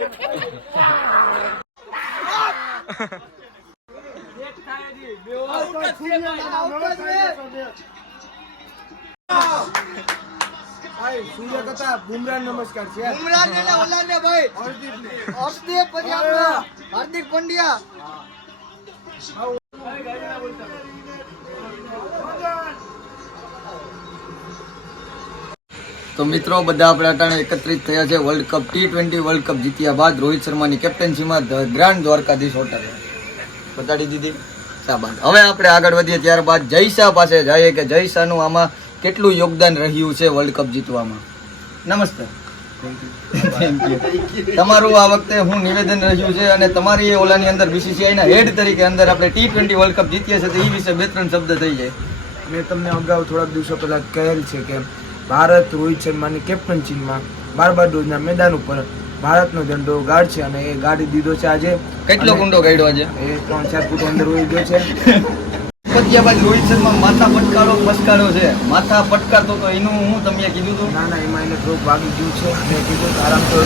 સૂર્ય કરતા બુમરાહ નમસ્કાર છે. બુમરાહ ને ઓલા ને ભાઈ હર્ષદીપ પછી આપણો હાર્દિક પંડ્યા. તો મિત્રો બધા આપણે અટાણે એકત્રિત થયા છે world cup T20 world cup જીત્યા બાદ રોહિત શર્માની કેપ્ટનશીમાં ગ્રાન્ડ દ્વારકાધીશ હોટલ બતાડી દીધી. શાબાશ. હવે આપણે આગળ વધીએ ત્યારબાદ જયશાહ પાસે જઈએ કે જયશાહનું આમાં કેટલું યોગદાન રહ્યું છે વર્લ્ડ કપ જીતવામાં. નમસ્તે. Thank you. તમારું આ વખતે હું નિવેદન રહ્યું છે અને તમારી ઓલાની અંદર BCCIના હેડ તરીકે અંદર આપણે T20 વર્લ્ડ કપ જીત્યા છે તો એ વિશે 2-3 શબ્દ થઈ જાય. મેં તમને અગાઉ થોડાક દિવસો પહેલા કહેલ છે કે ભારત રોહિત શર્માની કેપ્ટનશીપમાં બાર્બાડોસના મેદાન ઉપર ભારતનો ઝંડો ગાડશે અને એ ગાડી દીધો છે આજે. કેટલો ગુંડો ગાડ્યો આજે? એ 3-4 ફૂટ અંદર હોઈ ગયો છે. પત્યાબાદ રોહિત શર્મા માથા પટકારો છે. માથા પટકારતો તો એનું હું તમને કીધું હતું. ના એમાં એને થોડુંક વાગી ગયું છે. મેં કીધું આરામ તો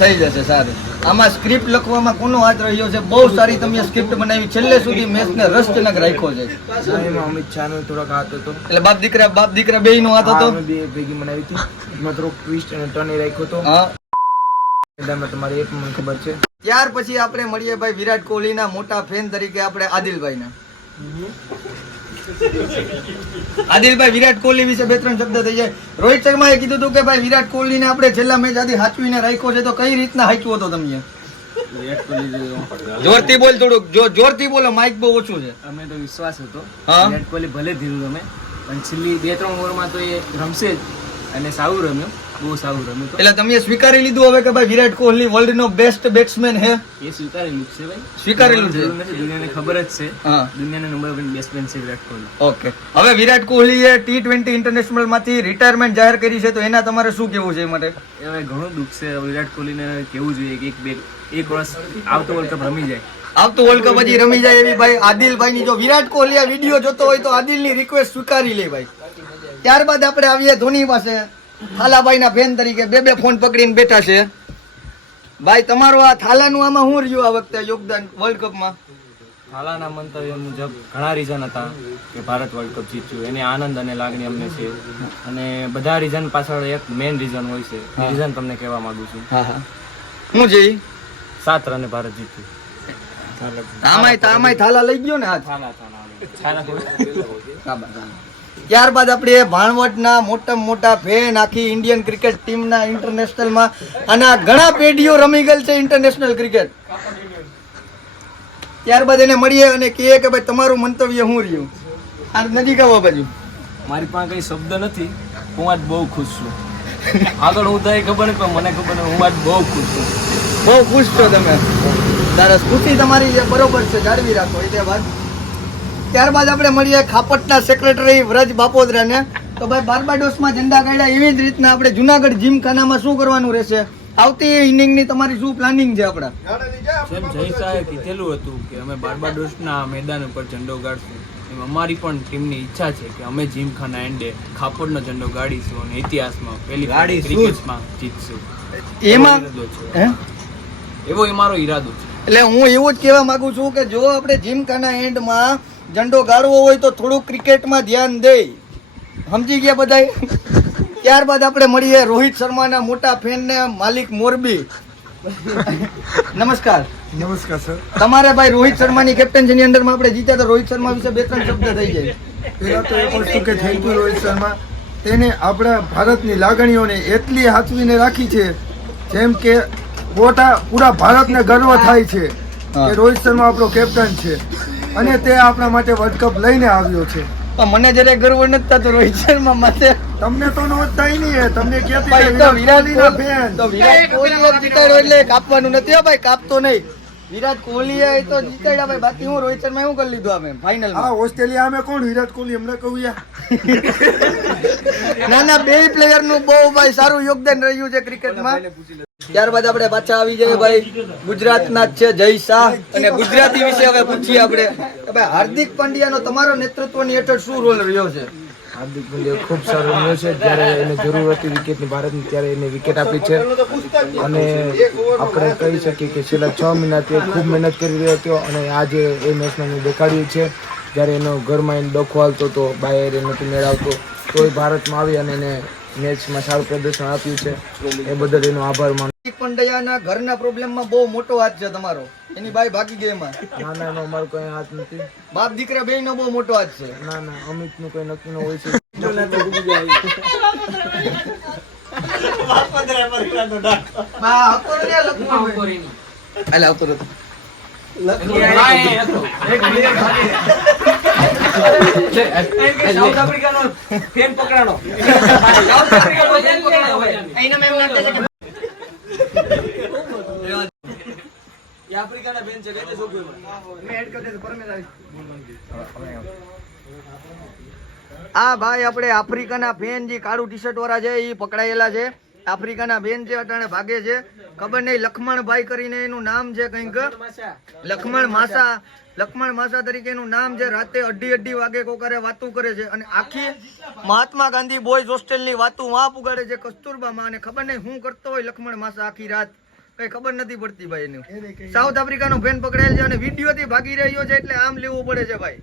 થઈ જશે. સારું. આમાં સ્ક્રિપ્ટ લખવામાં કોનો હાથ રહ્યો છે? બહુ સારી તમે સ્ક્રિપ્ટ બનાવી, છેલ્લે સુધી મેચને રસજનક રાખ્યો છે. એમાં અમિત શાહનો થોડોક હાથ હતો. એટલે બાપ દીકરા બેયનો હાથ હતો. બે ભેગી બનાવી હતી. એમાં થોડોક ટ્વિસ્ટ અને ટર્ન રાખ્યો હતો. તમારે એ પણ મને ખબર છે. ત્યાર પછી આપણે મળીએ ભાઈ વિરાટ કોહલીના મોટા ફેન તરીકે આપણે આદિલભાઈને. આદિલભાઈ, વિરાટ કોહલી વિશે 2-3 શબ્દ થઈ જાય. રોહિત શર્માએ કીધું હતું કે ભાઈ વિરાટ કોહલીને આપણે છેલ્લા મેચ આથી હાચવીને રાખ્યો છે, તો કઈ રીતના હાચવો હતો તમે? જોરથી બોલ, થોડુંક જોરથી બોલો, માઇક બહુ ઓછું છે. અમે તો વિશ્વાસ હતો વિરાટ કોહલી ભલે ધીરું રમે પણ છેલ્લી 2-3 ઓવરમાં તો એ રમશે જ અને સારું રમ્યો, બહુ સારું રમ્યું. એટલે તમે સ્વીકારી લીધું હવે કે ભાઈ વિરાટ કોહલી વર્લ્ડ નો બેસ્ટ બેટ્સમેન હે? એ સ્વીકારેલું છે ભાઈ, સ્વીકારેલું છે. દુનિયાને ખબર જ છે દુનિયાનો નંબર 1 બેટ્સમેન છે વિરાટ કોહલી. ઓકે, હવે વિરાટ કોહલીએ T20 ઇન્ટરનેશનલ માંથી રિટાયરમેન્ટ જાહેર કરી છે, તો એના તમારે શું કહેવું છે? એ માટે હવે ઘણું દુઃખ છે. વિરાટ કોહલીને કહેવું જોઈએ કે એક વર્ષ આવતો વર્લ્ડ કપ રમી જાય. આવતો વર્લ્ડ કપ હજી રમી જાય એવી ભાઈ આદિલભાઈ ની, જો વિરાટ કોહલી આ વિડીયો જોતો હોય તો આદિલની રિક્વેસ્ટ સ્વીકારી લે ભાઈ. ત્યારબાદ આપણે આવીએ ધોની પાસે. થાલાભાઈ ના ફેન તરીકે બે ફોન પકડીને બેઠા છે. ભાઈ તમારું આ થાલાનું આમાં શું રહ્યું આ વખતે યોગદાન વર્લ્ડ કપમાં? થાલાના મંતવ્ય મુજબ ઘણા રીઝન હતા કે ભારત વર્લ્ડ કપ જીત્યું, એની આનંદ અને લાગણી અમને છે. અને બધા રીઝન પાછળ એક મેઇન રીઝન હોય છે. રીઝન તમને કહેવા માંગુ છું. હું જઈ 7 રને ભારત જીત્યું. આમાંય થાલા લઈ ગયો ને હાથ. ત્યારબાદ આપણે ભાણવડના મોટા ફેન, આખી ઇન્ડિયન ક્રિકેટ ટીમના ઇન્ટરનેશનલમાં અને ઘણા પેઢીઓ રમી ગયેલ છે ઇન્ટરનેશનલ ક્રિકેટ. ત્યારબાદ એને મળીએ અને કહીએ કે ભાઈ તમારું મંતવ્ય શું રહ્યું? આ નજીક આવો બાજુ. મારી પાસે કઈ શબ્દ નથી, હું આજ બહુ ખુશ છું. આગળ હું થાય ખબર નહીં પણ મને ખબર નહીં, હું આજ બહુ ખુશ છું. બહુ ખુશ છો તમે? સરસ. ખુશી તમારી જે બરોબર છે, જાળવી રાખો. એ વાત. ત્યારબાદ આપણે મળીએ ખાપટના સેક્રેટરી વ્રજ બાપોદરાને. તો ભાઈ બાર્બાડોસમાં ઝંડા ગાડ્યા એવી જ રીતના આપણે જુનાગઢ જીમખાનામાં શું કરવાનું રહેશે? આવતી ઇનિંગની તમારી શું પ્લાનિંગ છે? આપણા જયશાહે કીધેલું હતું કે અમે બાર્બાડોસના મેદાન ઉપર ઝંડો ગાડશું. એમ અમારી પણ ટીમની ઈચ્છા છે કે અમે જીમખાના એન્ડે ખાપટનો ઝંડો ગાડીશું અને ઇતિહાસમાં પહેલી ક્રિકેટમાં જીતશું. એમાં એવો અમારો ઈરાદો છે. એટલે હું એવું જ કહેવા માંગુ છું કે જો આપણે જીમખાના એન્ડમાં ઝંડો ગાળવો હોય તો થોડું ક્રિકેટમાં ધ્યાન દે. સમજી ગયા બધા? ત્યારબાદ આપણે મળીએ રોહિત શર્માના મોટા ફેન ને માલિક મોરબી. નમસ્કાર. નમસ્કાર સર. તમારે ભાઈ રોહિત શર્માની કેપ્ટનશીની અંડરમાં આપણે જીત્યા, તો રોહિત શર્મા વિશે 2-3 શબ્દ થઈ જાય. પેલા તો એક વસ્તુ કે થેન્ક યુ રોહિત શર્મા. તેને આપણા ભારતની લાગણીઓને એટલી હાથવીને રાખી છે જેમ કે પૂરા ભારતને ગર્વ થાય છે કે રોહિત શર્મા આપણો કેપ્ટન છે અને તે આપણા માટે વર્લ્ડ કપ લઈને આવ્યો છે. પણ મને જયારે ગર્વ નથી થતો રોહિત શર્મા માટે. તમને તો નો થાય નહીં, તમને વિરાટ કોહલી જીતાડ્યો એટલે કાપવાનું નથી હો ભાઈ, કાપતો નહીં. વિરાટ કોહલી તો જીતાડ્યા ભાઈ, બાકી હું રોહિત શર્મા એવું કરી લીધું અમે ફાઇનલ. હા, ઓસ્ટ્રેલિયા અમે કોણ વિરાટ કોહલી અમને કહું યાર. ના બે પ્લેયર નું બહુ ભાઈ સારું યોગદાન રહ્યું છે ક્રિકેટમાં. ત્યારબાદ આપણે પાછા આવી જઈએ ભાઈ ગુજરાતના જ છે જયશાહ, અને ગુજરાતી વિશે હવે પૂછીએ આપણે કે ભાઈ હાર્દિક પંડ્યાનો તમારો નેતૃત્વની હેઠળ શું રોલ રહ્યો છે? હાર્દિક પંડ્યા ખૂબ સારો રમ્યો છે. જ્યારે એને જરૂર હતી વિકેટની ભારતની ત્યારે એને વિકેટ આપી છે અને આપણે કહી શકીએ કે છેલ્લા 6 મહિનાથી ખૂબ મહેનત કરી રહ્યો હતો અને આજે એ મેચમાં એને દેખાડ્યું છે. જ્યારે એનો ઘરમાં એને ડખો હાલતો હતો, બહાર એ નથી મેળવતો, તોય ભારતમાં આવી અને એને મેચમાં સારું પ્રદર્શન આપ્યું છે. એ બદલ એનો આભાર માનું. હાર્દિક પંડ્યાના ઘરના પ્રોબ્લેમમાં બહુ મોટો હાથ છે તમારો. એની બાઈ ભાગી ગઈ એમાં. ના ના એનો અમારો કઈ હાથ નથી. બાપ દીકરા બેયનો બહુ મોટો હાથ છે. ના ના અમિતનું કઈ નક્કી ન હોય છે. બા હતો ને લખમણભાઈ. હાલે આવતો રહેતો. સાઉથ આફ્રિકાનો ફેન પકડાણો. સાઉથ આફ્રિકાનો ફેન પકડાણો ભાઈ. અહીંના મેમ નાખતા છે કે એ આફ્રિકાના ફેન છે એટલે શું કહ્યું મેં એડ કરી દીધું પરમેશ આવી. આ ભાઈ આપણે આફ્રિકાના ફેન જે કાળું ટી શર્ટ વાળા છે એ પકડાયેલા છે. આફ્રિકાના ફેન છે, અટાણે ભાગે છે. ખબર નહીં લક્ષ્મણભાઈ કરીને એનું નામ છે કંઈક, લક્ષ્મણ માસા તરીકે એનું નામ છે. રાતે 2:30 વાગે કોકારે વાતું કરે છે અને આખી મહાત્મા ગાંધી બોયઝ હોસ્ટેલની વાતું વાં પુગાડે છે કસ્તુરબામાં. અને ખબર નહીં શું કરતો હોય લક્ષ્મણ માસા આખી રાત, કઈ ખબર નથી પડતી ભાઈ એનું. સાઉથ આફ્રિકાનો ફેન પકડાયેલ છે અને વિડીયોથી ભાગી રહ્યો છે એટલે આમ લેવું પડે છે ભાઈ.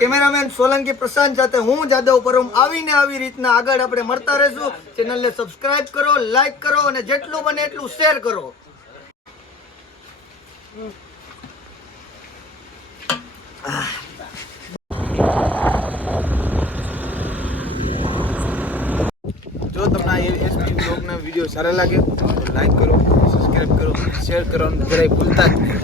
કેમેરામેન સોલંકી પ્રશાંત સાથે હું જાદવ પરમ આવીને આવી રીતના આગળ આપણે મળતા રહેશું. ચેનલને સબસ્ક્રાઇબ કરો, લાઈક કરો અને જેટલું બને એટલું શેર કરો. જો તમને આ એસપી બ્લોગના વિડીયો સારા લાગે તો લાઈક કરો, સબસ્ક્રાઇબ કરો, શેર કરો અને જરાય ભૂલતા જ નહીં.